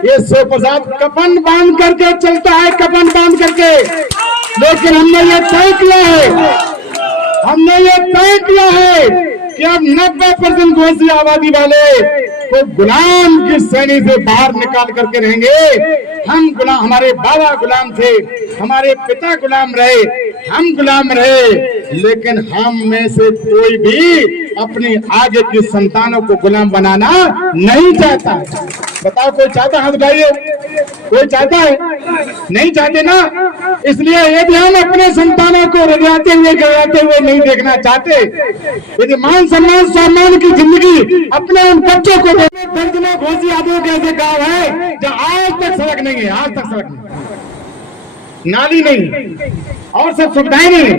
ये शिव प्रसाद कफन बांध करके चलता है, कफन बांध करके। लेकिन हमने ये तय किया है, हमने ये तय किया है कि अब 90% घोषी आबादी वाले को गुलाम की श्रेणी से बाहर निकाल करके रहेंगे। हम गुलाम, हमारे बाबा गुलाम थे, हमारे पिता गुलाम रहे, हम गुलाम रहे, लेकिन हम में से कोई भी अपनी आगे की संतानों को गुलाम बनाना नहीं चाहता। बताओ, कोई चाहता? हाथ उठाइए। कोई चाहता है? नहीं चाहते ना। इसलिए यदि हम अपने संतानों को रगड़ाते हुए गिराते हुए नहीं देखना चाहते, यदि मान सम्मान सम्मान की जिंदगी अपने उन बच्चों को देने, दर्जनों घोषी यादव के ऐसे गाँव है जहाँ आज तक सड़क नहीं है, आज तक सड़क नहीं, नाली नहीं और सब सुविधाएं नहीं।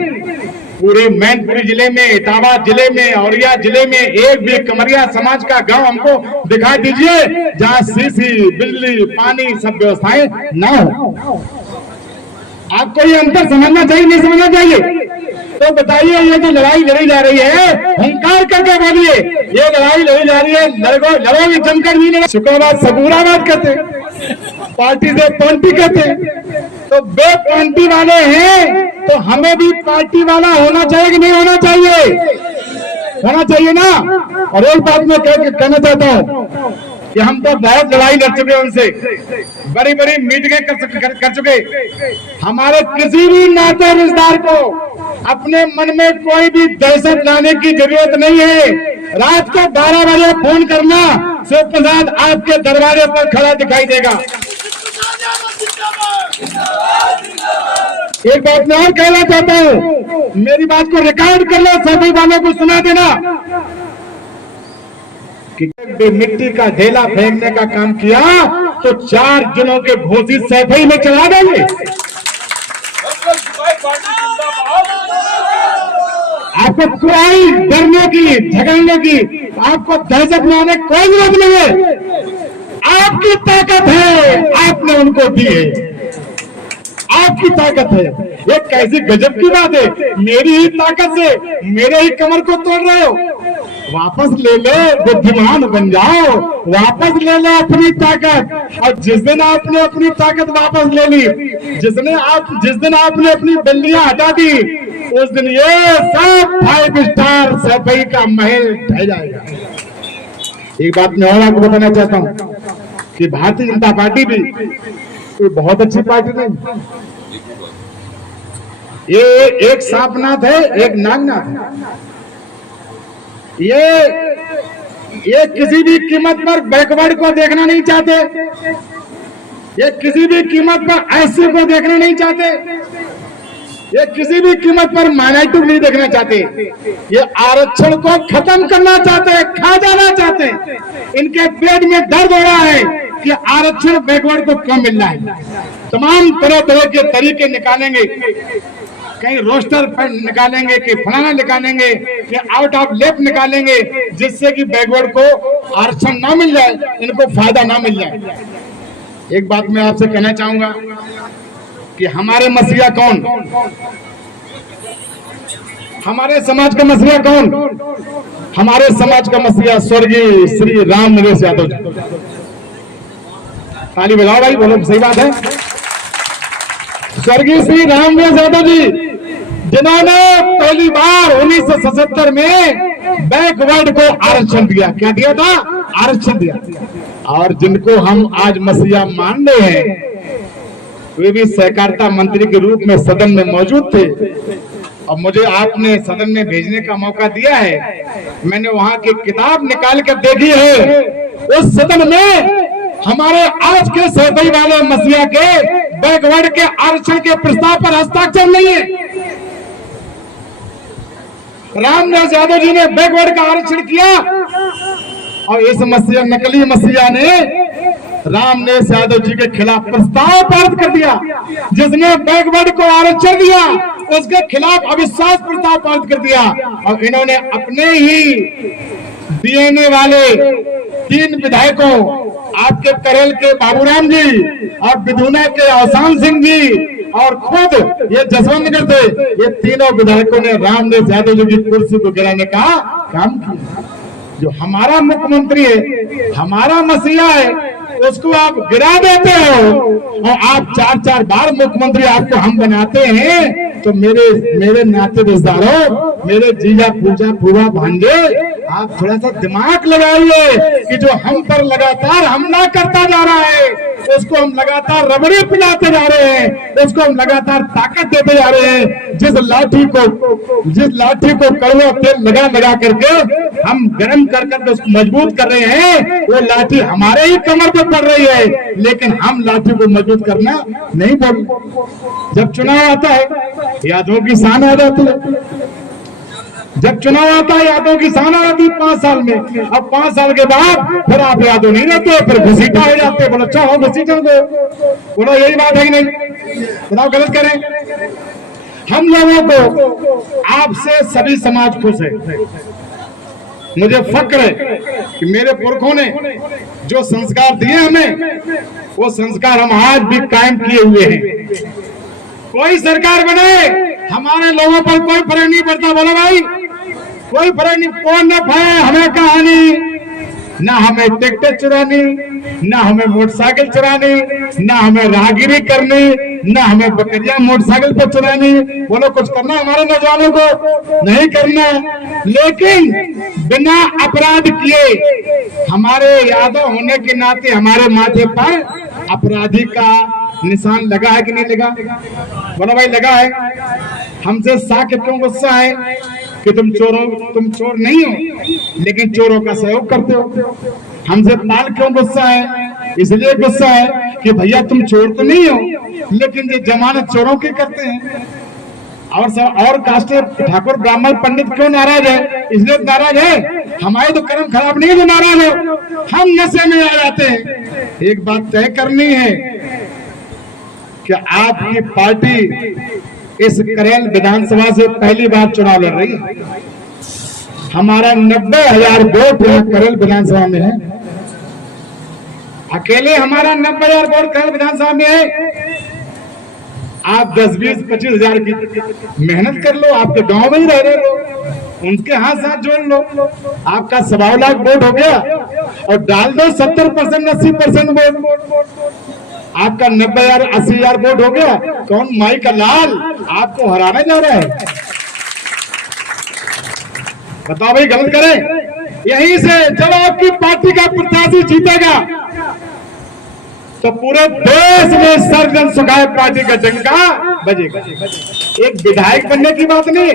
पूरे मैनपुरी जिले में, इटावा जिले में, औरिया जिले में एक भी कमरिया समाज का गांव हमको दिखाई दीजिए जहां सीसी, बिजली, पानी सब व्यवस्थाएं ना हो। आपको ये अंतर समझना चाहिए, नहीं समझना चाहिए? तो बताइए, ये जो लड़ाई लड़ी जा रही है, हंकार करके बोलिए, ये लड़ाई लड़ी जा रही है, लड़ोगे जमकर नहीं लड़ा। शुक्रवार सबूराबाद कहते, पार्टी से पार्टी कहते, तो बे पार्टी वाले हैं तो हमें भी पार्टी वाला होना चाहिए कि नहीं होना चाहिए? होना चाहिए ना। और एक बात मैं कहना चाहता हूँ कि हम तो बहुत लड़ाई लड़ चुके हैं उनसे, बड़ी बड़ी मीटिंगें कर चुके। हमारे किसी भी नाते रिश्तेदार को अपने मन में कोई भी दहशत लाने की जरूरत नहीं है। रात को 12 बजे फोन करना, शिव प्रसाद आपके दरवाजे पर खड़ा दिखाई देगा। एक बात मैं और कहना चाहता हूँ, मेरी बात को रिकॉर्ड कर लो, सभी वालों को सुना देना कि मिट्टी का ढेला फेंकने का काम किया तो 4 दिनों के घोषित सैफई में चला देंगे। आपको कोई डरने की, झगड़ने की, आपको दहशत में आने कोई जरूरत नहीं है। आपकी ताकत है, आपने उनको दी है, आपकी ताकत है। ये कैसी गजब की बात है, मेरी ही ताकत से मेरे ही कमर को तोड़ रहे हो। वापस ले लो, बुद्धिमान बन जाओ, वापस ले लो अपनी ताकत। और जिस दिन आपने अपनी ताकत वापस ले ली, जिस दिन आपने अपनी बल्लियां हटा दी, उस दिन ये सब 5 स्टार सैफई का महल ढह जाएगा। एक बात मैं और आपको बताना चाहता हूँ कि भारतीय जनता पार्टी भी कोई बहुत अच्छी पार्टी नहीं, ये एक सांपनाथ है, एक नागनाथ है। ये किसी भी कीमत पर बैकवर्ड को देखना नहीं चाहते, ये किसी भी कीमत पर एससी को देखना नहीं चाहते, ये किसी भी कीमत पर माइनॉरिटी नहीं देखना चाहते। ये आरक्षण को खत्म करना चाहते हैं, खा जाना चाहते हैं। इनके पेट में दर्द हो रहा है कि आरक्षण बैकवर्ड को क्यों मिल रहा है। तमाम तरह तरह के तरीके निकालेंगे, कहीं रोस्टर पर निकालेंगे, कि फलाना निकालेंगे, कि आउट ऑफ लेफ्ट निकालेंगे, जिससे कि बैकवर्ड को आरक्षण ना मिल जाए, इनको फायदा ना मिल जाए। एक बात मैं आपसे कहना चाहूंगा कि हमारे मसीहा कौन, हमारे समाज का मसीहा कौन? हमारे समाज का मसीहा स्वर्गीय श्री राम नरेश यादव जी। ताली बजाओ भाई, बोलो, सही बात है। स्वर्गीय श्री राम नरेश यादव जी, जिन्होंने पहली बार 1977 में बैकवर्ड को आरक्षण दिया। क्या दिया था? आरक्षण दिया। और जिनको हम आज मसीहा मान रहे हैं, वे भी सहकारिता मंत्री के रूप में सदन में मौजूद थे। और मुझे आपने सदन में भेजने का मौका दिया है, मैंने वहां की किताब निकाल कर देखी है। उस सदन में हमारे आज के सैफई वाले मसीहा के बैकवर्ड के आरक्षण के प्रस्ताव पर हस्ताक्षर नहीं है। रामदास यादव जी ने बैकवर्ड का आरक्षण किया और इस मसीहा, नकली मसीहा ने रामदास यादव जी के खिलाफ प्रस्ताव पारित कर दिया। जिसने बैकवर्ड को आरक्षण दिया उसके खिलाफ अविश्वास प्रस्ताव पारित कर दिया। और इन्होंने अपने ही डीएनए वाले 3 विधायकों, आपके करेल के बाबूराम जी और बिधुना के अवसान सिंह जी और खुद ये जसवंतनगर से, ये तीनों विधायकों ने रामदास यादव जी की कुर्सी को गिराने का काम किया। जो हमारा मुख्यमंत्री है, हमारा मसीहा है, उसको आप गिरा देते हो और आप 4-4 बार मुख्यमंत्री आपको हम बनाते हैं, तो मेरे नाते रिश्तेदारों, मेरे जीजा पूजा पूरा भांजे, आप थोड़ा सा दिमाग लगाइए कि जो हम पर लगातार हमला करता जा रहा है, उसको हम लगातार रबड़ी पिलाते जा रहे हैं, उसको हम लगातार ताकत देते जा रहे हैं। जिस लाठी को कड़वा तेल लगा लगा करके हम गर्म कर करके उसको मजबूत कर रहे हैं, वो लाठी हमारे ही कमर पर पड़ रही है, लेकिन हम लाठी को मजबूत करना नहीं बोल। जब चुनाव आता है यादों की शान आ जाती है, जब चुनाव आता है यादों की शान आ जाती है 5 साल में। अब 5 साल के बाद फिर आप यादों नहीं रहते, फिर घसीटा हो जाते। बोलो अच्छा हो घसीटा को, बोलो यही बात है कि नहीं? बताओ गलत करें? हम लोगों को आपसे सभी समाज खुश है। मुझे फक्र है कि मेरे पुरखों ने जो संस्कार दिए हमें, वो संस्कार हम आज भी कायम किए हुए हैं। कोई सरकार बने, हमारे लोगों पर कोई फर्क नहीं पड़ता। बोलो भाई, कोई फर्क नहीं, कौन न पाए हमें कहानी, ना हमें टिकटें चुरानी, ना हमें मोटरसाइकिल चुरानी, ना हमें राहगीरी करनी, ना हमें बकरियां मोटरसाइकिल पर चुरानी। बोलो कुछ करना हमारे नौजवानों को नहीं करना, लेकिन बिना अपराध किए हमारे यादव होने के नाते हमारे माथे पर अपराधी का निशान लगा है कि नहीं लगा? बोलो भाई लगा है। हमसे साकिब क्यों गुस्सा है कि तुम चोर नहीं हो, लेकिन चोरों का सहयोग करते हो। हमसे पाल क्यों गुस्सा है? इसलिए गुस्सा है कि भैया तुम चोर तो नहीं हो, लेकिन ये जमानत चोरों की करते हैं। और कास्ट ठाकुर ब्राह्मण पंडित क्यों नाराज है? इसलिए नाराज है, हमारे तो कर्म खराब नहीं है जो नाराज हो, हम नशे में आ जाते हैं। एक बात तय करनी है कि आपकी पार्टी इस करेल विधानसभा से पहली बार चुनाव लड़ रही है। हमारा 90,000 वोट करेल विधानसभा में है, अकेले हमारा 90,000 वोट करेल विधानसभा में है। आप 10, 20, 25 हजार की मेहनत कर लो, आपके गांव में ही रह रहे लोग, उनके हाथ साथ जोड़ लो, आपका 1.25 लाख वोट हो गया और डाल दो 70%, 80% वोट, आपका 90,000, 80,000 वोट हो गया। कौन माई का लाल आपको हराने जा रहा है? बताओ भाई गलत करें? यहीं से जब आपकी पार्टी का प्रत्याशी जीतेगा तो पूरे देश में सर्वजन सुखाए पार्टी का डंका बजेगा। एक विधायक बनने की बात नहीं है,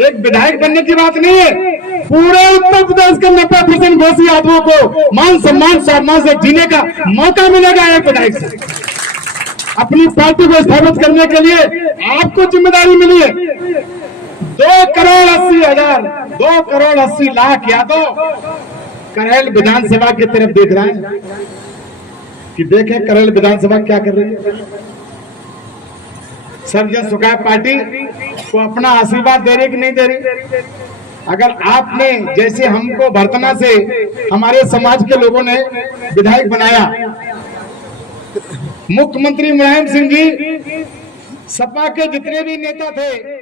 एक विधायक बनने की बात नहीं है, पूरे उत्तर प्रदेश के 90% घोषी यादवों को मान सम्मान से जीने का मौका मिलेगा एक विधायक से। अपनी पार्टी को स्थापित करने के लिए आपको जिम्मेदारी मिली है। 2 करोड़ 80 लाख यादव करेल विधानसभा की तरफ देख रहा है कि देखें करेल विधानसभा क्या कर रही है। सर्वजन सुखाए पार्टी को अपना आशीर्वाद दे रही कि नहीं दे रही? अगर आपने जैसे हमको भरतना से हमारे समाज के लोगों ने विधायक बनाया, मुख्यमंत्री मुलायम सिंह जी, सपा के जितने भी नेता थे